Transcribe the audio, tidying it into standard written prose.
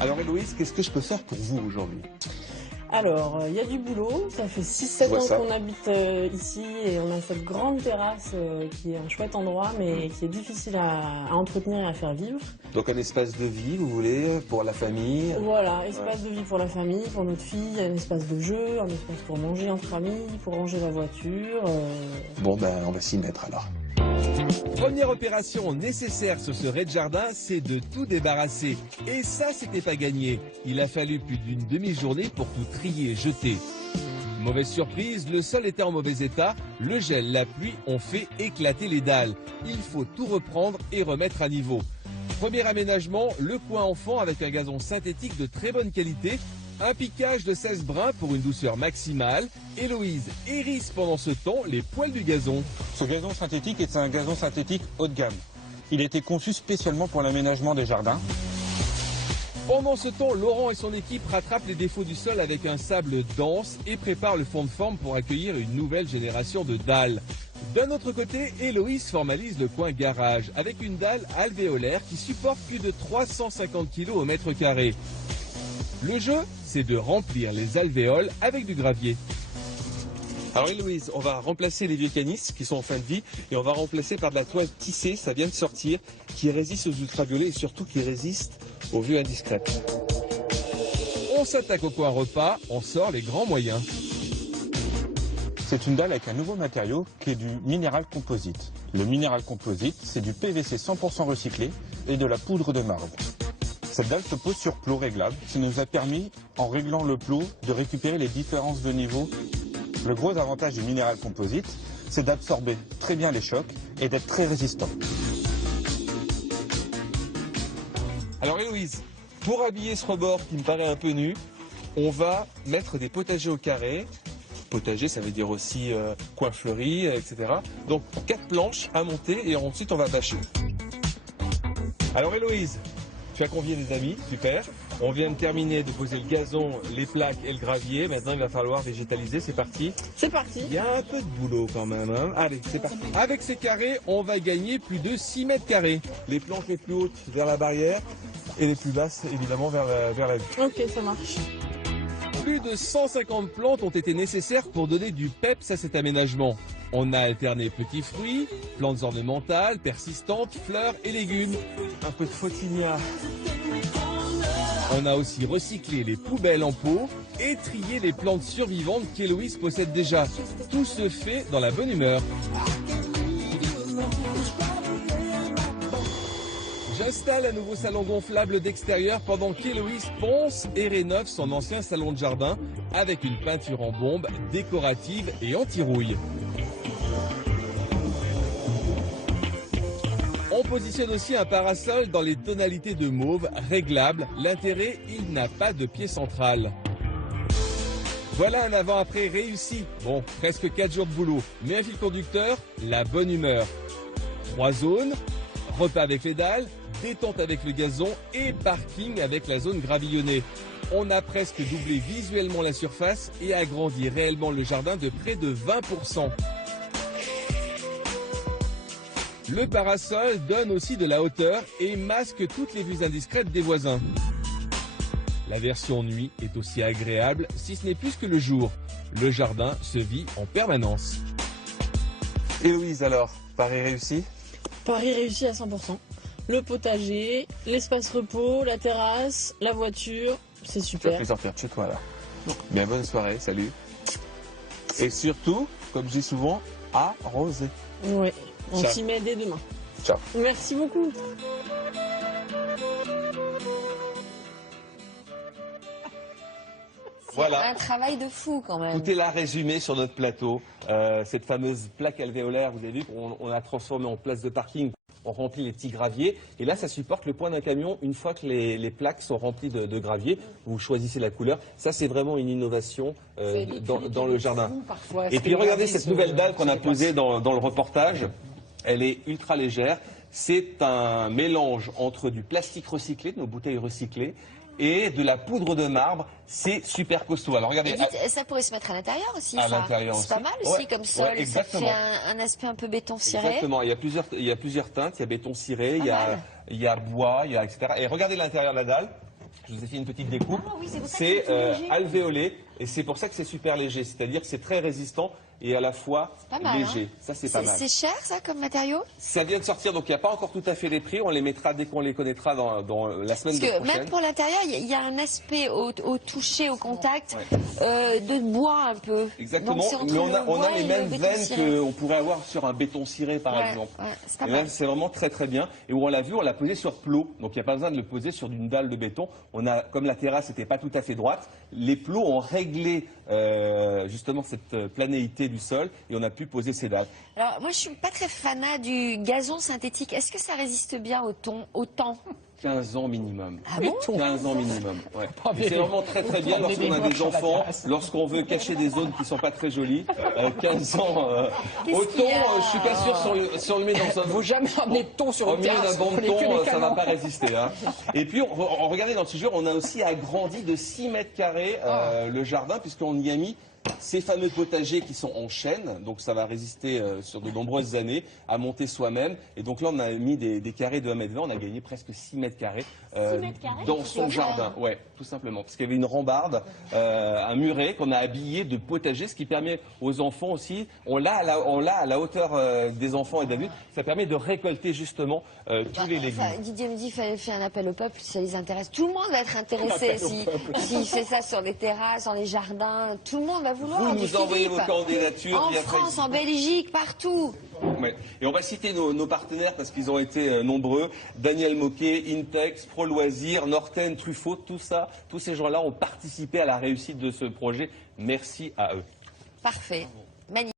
Alors Héloïse, qu'est-ce que je peux faire pour vous aujourd'hui? Alors, il y a du boulot, ça fait 6-7 ans qu'on habite ici et on a cette grande terrasse qui est un chouette endroit mais qui est difficile à entretenir et à faire vivre. Donc un espace de vie, vous voulez, pour la famille? Voilà, espace de vie pour la famille, pour notre fille, un espace de jeu, un espace pour manger entre amis, pour ranger la voiture. Bon ben, on va s'y mettre alors. Première opération nécessaire sur ce rez-de-jardin, c'est de tout débarrasser. Et ça, c'était pas gagné. Il a fallu plus d'une demi-journée pour tout trier et jeter. Mauvaise surprise, le sol était en mauvais état. Le gel, la pluie ont fait éclater les dalles. Il faut tout reprendre et remettre à niveau. Premier aménagement, le coin enfant avec un gazon synthétique de très bonne qualité. Un piquage de 16 brins pour une douceur maximale. Héloïse hérisse pendant ce temps les poils du gazon. Ce gazon synthétique est un gazon synthétique haut de gamme. Il a été conçu spécialement pour l'aménagement des jardins. Pendant ce temps, Laurent et son équipe rattrapent les défauts du sol avec un sable dense et préparent le fond de forme pour accueillir une nouvelle génération de dalles. D'un autre côté, Héloïse formalise le coin garage avec une dalle alvéolaire qui supporte plus de 350 kg au mètre carré. Le jeu, c'est de remplir les alvéoles avec du gravier. Alors Héloïse, on va remplacer les vieux canisses qui sont en fin de vie et on va remplacer par de la toile tissée, ça vient de sortir, qui résiste aux ultraviolets et surtout qui résiste aux vues indiscrètes. On s'attaque au coin repas, on sort les grands moyens. C'est une dalle avec un nouveau matériau qui est du minéral composite. Le minéral composite, c'est du PVC 100% recyclé et de la poudre de marbre. Cette dalle se pose sur plot réglable. Ça nous a permis, en réglant le plot, de récupérer les différences de niveau. Le gros avantage du minéral composite, c'est d'absorber très bien les chocs et d'être très résistant. Alors Héloïse, pour habiller ce rebord qui me paraît un peu nu, on va mettre des potagers au carré. Potager, ça veut dire aussi coin fleuri, etc. Donc 4 planches à monter et ensuite on va bâcher. Alors Héloïse, tu as convié des amis, super. On vient de terminer de poser le gazon, les plaques et le gravier. Maintenant, il va falloir végétaliser. C'est parti. C'est parti. Il y a un peu de boulot quand même. Hein. Allez, c'est parti. Avec ces carrés, on va gagner plus de 6 mètres carrés. Les planches les plus hautes vers la barrière et les plus basses, évidemment, vers la vue. Ok, ça marche. Plus de 150 plantes ont été nécessaires pour donner du peps à cet aménagement. On a alterné petits fruits, plantes ornementales, persistantes, fleurs et légumes. Un peu de photinia. On a aussi recyclé les poubelles en pot et trié les plantes survivantes qu'Héloïse possède déjà. Tout se fait dans la bonne humeur. J'installe un nouveau salon gonflable d'extérieur pendant qu'Héloïse ponce et rénove son ancien salon de jardin avec une peinture en bombe décorative et anti-rouille. On positionne aussi un parasol dans les tonalités de mauve réglable. L'intérêt, il n'a pas de pied central. Voilà un avant-après réussi. Bon, presque 4 jours de boulot. Mais un fil conducteur, la bonne humeur. 3 zones, repas avec les dalles, détente avec le gazon et parking avec la zone gravillonnée. On a presque doublé visuellement la surface et agrandi réellement le jardin de près de 20%. Le parasol donne aussi de la hauteur et masque toutes les vues indiscrètes des voisins. La version nuit est aussi agréable, si ce n'est plus que le jour. Le jardin se vit en permanence. Héloïse alors, pari réussi? Paris réussi à 100%. Le potager, l'espace repos, la terrasse, la voiture, c'est Tu vas super. plus sortir de chez toi là. Bien, bonne soirée, salut. Et surtout, comme je dis souvent, arroser. Ouais, on Ciao. s'y met dès demain. Ciao. Merci beaucoup. Voilà. Un travail de fou quand même. Tout est là résumé sur notre plateau. Cette fameuse plaque alvéolaire, vous avez vu, on l'a transformée en place de parking. On remplit les petits graviers. Et là, ça supporte le poids d'un camion une fois que les plaques sont remplies de gravier. Vous choisissez la couleur. Ça, c'est vraiment une innovation dans le jardin. Et puis, regardez cette nouvelle dalle qu'on a posée dans le reportage. Elle est ultra légère. C'est un mélange entre du plastique recyclé, de nos bouteilles recyclées, et de la poudre de marbre. C'est super costaud. Alors regardez. Et dites, ça pourrait se mettre à l'intérieur aussi. À l'intérieur aussi. C'est pas mal aussi Ouais, comme sol. ouais, Ça fait exactement. un aspect un peu béton ciré. Exactement. Il y a plusieurs teintes. Il y a béton ciré, il y a bois, il y a etc. Et regardez l'intérieur de la dalle. Je vous ai fait une petite découpe. Ah oui, c'est pour ça C'est que c'est léger. alvéolé et c'est pour ça que c'est super léger. C'est-à-dire que c'est très résistant et à la fois pas mal, léger. Ça, c'est pas mal. C'est cher, ça, comme matériau? Ça vient de sortir, donc il n'y a pas encore tout à fait les prix. On les mettra dès qu'on les connaîtra dans la semaine Parce que prochaine. même pour l'intérieur, il y a un aspect au toucher, au contact, de bois un peu. Exactement, Donc, c'est entre mais le on a bois les et le mêmes béton veines ciré. qu'on pourrait avoir sur un béton ciré, par Ouais, exemple. ouais, c'est pas Et là, mal. c'est vraiment très très bien. Et où on l'a vu, on l'a posé sur plot. Donc il n'y a pas besoin de le poser sur une dalle de béton. On a, comme la terrasse n'était pas tout à fait droite, les plots ont réglé justement cette planéité du sol et on a pu poser ces dalles. Alors, moi, je suis pas très fanat du gazon synthétique. Est-ce que ça résiste bien au temps? 15 ans minimum. Ah bon? 15 ans minimum. Ouais. Oh, Et c'est vraiment très très bien lorsqu'on a des enfants, lorsqu'on veut cacher des zones qui sont pas très jolies. 15 ans. Qu'est-ce Au qu'il y a thon, je suis pas sûr si on le met dans un. Faut jamais ramener de thon sur Au le milieu terrasse. d'un banc faut de les que thon, les ça canons. va pas résister. Hein. Et puis, on regardait dans le sujet, on a aussi agrandi de 6 mètres carrés le jardin, puisqu'on y a mis ces fameux potagers qui sont en chêne, donc ça va résister sur de nombreuses années à monter soi-même. Et donc là, on a mis des carrés de 1,20 m, on a gagné presque 6 mètres carrés dans son jardin. Ouais, tout simplement, parce qu'il y avait une rambarde, un muret qu'on a habillé de potager, ce qui permet aux enfants aussi, on l'a à la hauteur des enfants et d'adultes, ça permet de récolter justement tous les légumes. Didier me dit qu'il fait un appel au peuple, si ça les intéresse. Tout le monde va être intéressé s'il fait ça sur les terrasses, dans les jardins. Tout le monde va vouloir. Vous du nous envoyez Philippe. vos candidatures. En et après- France, en Belgique, partout. Ouais. Et on va citer nos partenaires parce qu'ils ont été nombreux. Daniel Moquet, Intex, Pro Loisirs, Norten, Truffaut, tout ça, tous ces gens-là ont participé à la réussite de ce projet. Merci à eux. Parfait. Magnifique.